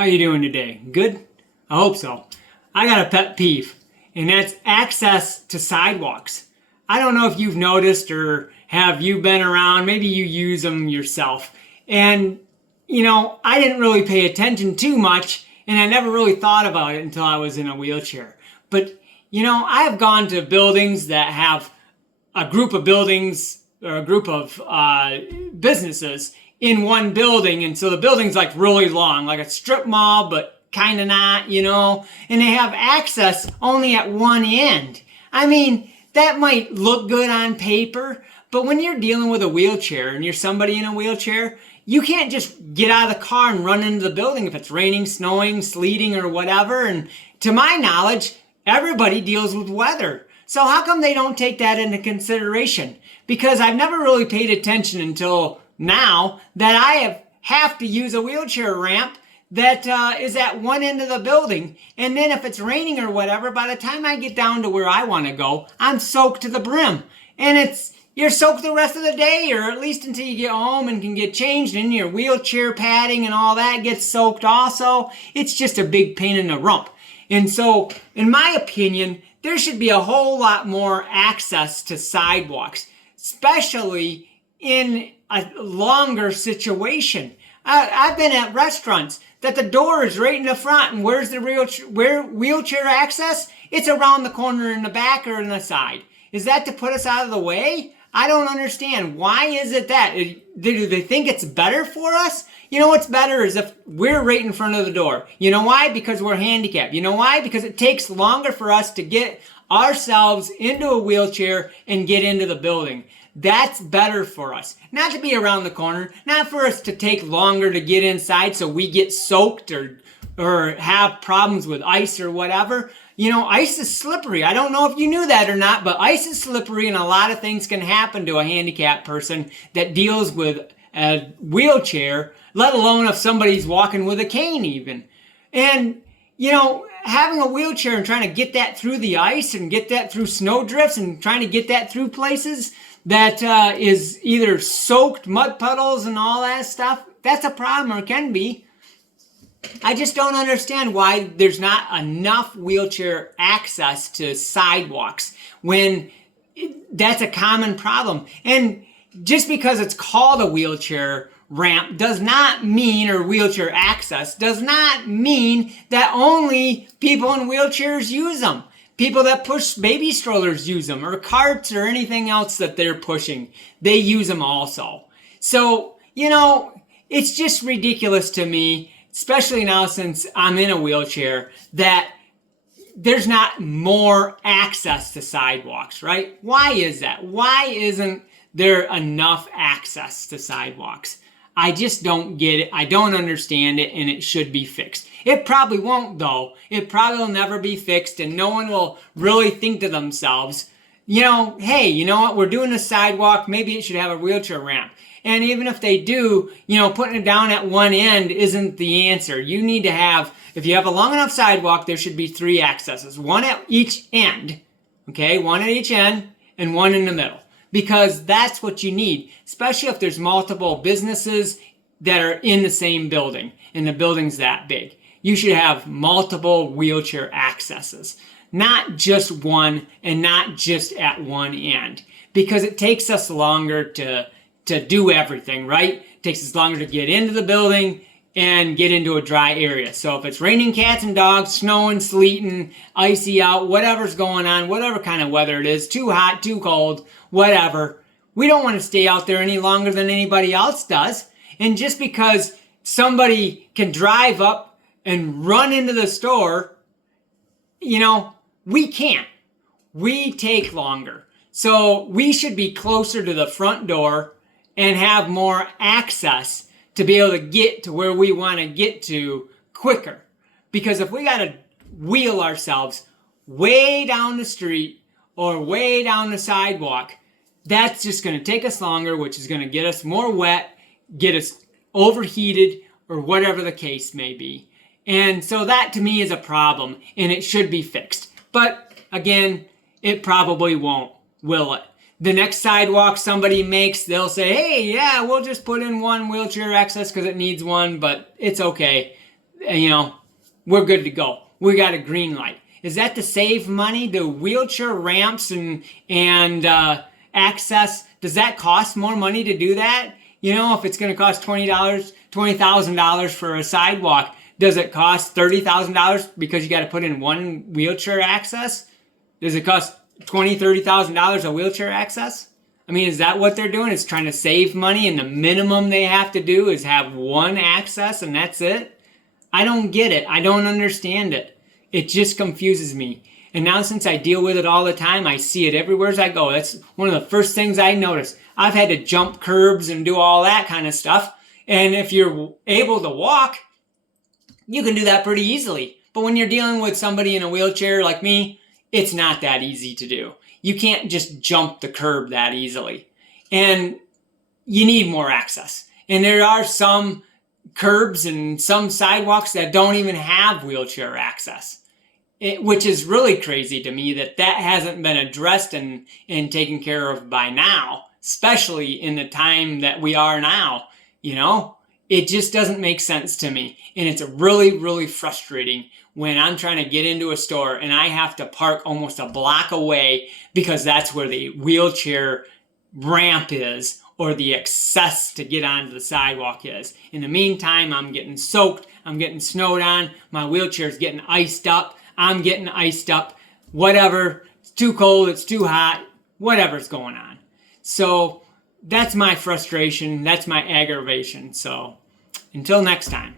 How you doing today? Good? I hope so. I got a pet peeve, and that's access to sidewalks. I don't know if you've noticed or have you been around, maybe you use them yourself. And, I didn't really pay attention too much, and I never really thought about it until I was in a wheelchair. But, I have gone to buildings that have a group of buildings or a group of businesses in one building, and so the building's like really long, like a strip mall, but kind of not, and they have access only at one end. I mean, that might look good on paper, but when you're dealing with a wheelchair and you're somebody in a wheelchair, you can't just get out of the car and run into the building if it's raining, snowing, sleeting, or whatever. And to my knowledge, everybody deals with weather. So how come they don't take that into consideration? Because I've never really paid attention until now that I have to use a wheelchair ramp that is at one end of the building. And then if it's raining or whatever, by the time I get down to where I want to go, I'm soaked to the brim. And you're soaked the rest of the day, or at least until you get home and can get changed, and your wheelchair padding and all that gets soaked also. It's just a big pain in the rump. And so, in my opinion, there should be a whole lot more access to sidewalks, especially in a longer situation. I've been at restaurants that the door is right in the front, and where's the wheelchair access? It's around the corner in the back or in the side. Is that to put us out of the way? I don't understand. Why is it that? Do they think it's better for us? What's better is if we're right in front of the door. You know why? Because we're handicapped. You know why? Because it takes longer for us to get ourselves into a wheelchair and get into the building. That's better for us. Not to be around the corner, not for us to take longer to get inside so we get soaked or have problems with ice or whatever. Ice is slippery. I don't know if you knew that or not, but ice is slippery, and a lot of things can happen to a handicapped person that deals with a wheelchair, let alone if somebody's walking with a cane even. And, having a wheelchair and trying to get that through the ice and get that through snow drifts and trying to get that through places that is either soaked, mud puddles and all that stuff, that's a problem, or can be. I just don't understand why there's not enough wheelchair access to sidewalks when that's a common problem. And just because it's called a wheelchair ramp does not mean, or wheelchair access, does not mean that only people in wheelchairs use them. People that push baby strollers use them, or carts or anything else that they're pushing. They use them also. So, it's just ridiculous to me, especially now since I'm in a wheelchair, that there's not more access to sidewalks, right? Why is that? Why isn't there enough access to sidewalks? I just don't get it. I don't understand it, and it should be fixed. It probably won't, though. It probably will never be fixed, and no one will really think to themselves, hey, you know what? We're doing a sidewalk. Maybe it should have a wheelchair ramp. And even if they do, putting it down at one end isn't the answer. You need to have, if you have a long enough sidewalk, there should be 3 accesses. One at each end, okay? One at each end and one in the middle. Because that's what you need, especially if there's multiple businesses that are in the same building and the building's that big. You should have multiple wheelchair accesses, not just one and not just at one end, because it takes us longer to do everything, right? It takes us longer to get into the building and get into a dry area. So if it's raining cats and dogs, snowing, sleeting, icy out, whatever's going on, whatever kind of weather it is, too hot, too cold, whatever, we don't want to stay out there any longer than anybody else does. And just because somebody can drive up and run into the store, we can't. We take longer. So we should be closer to the front door and have more access to be able to get to where we want to get to quicker. Because if we got to wheel ourselves way down the street or way down the sidewalk, that's just going to take us longer, which is going to get us more wet, get us overheated, or whatever the case may be. And so that to me is a problem, and it should be fixed. But again, it probably won't, will it? The next sidewalk somebody makes, they'll say, hey, yeah, we'll just put in one wheelchair access because it needs one, but it's okay. we're good to go. We got a green light. Is that to save money? The wheelchair ramps and access, does that cost more money to do that? If it's going to cost $20,000 for a sidewalk, does it cost $30,000 because you got to put in one wheelchair access? Does it cost $30,000 a wheelchair access? I mean, is that what they're doing? Is trying to save money and the minimum they have to do is have one access and that's it? I don't get it. I don't understand it. It just confuses me. And now since I deal with it all the time, I see it everywhere as I go. That's one of the first things I notice. I've had to jump curbs and do all that kind of stuff. And if you're able to walk, you can do that pretty easily. But when you're dealing with somebody in a wheelchair like me, it's not that easy to do. You can't just jump the curb that easily. And you need more access. And there are some curbs and some sidewalks that don't even have wheelchair access, which is really crazy to me that hasn't been addressed and taken care of by now, especially in the time that we are now. It just doesn't make sense to me. And it's really, really frustrating when I'm trying to get into a store and I have to park almost a block away because that's where the wheelchair ramp is or the access to get onto the sidewalk is. In the meantime, I'm getting soaked, I'm getting snowed on, my wheelchair's getting iced up, I'm getting iced up, whatever. It's too cold, it's too hot, whatever's going on. So that's my frustration, that's my aggravation. So until next time.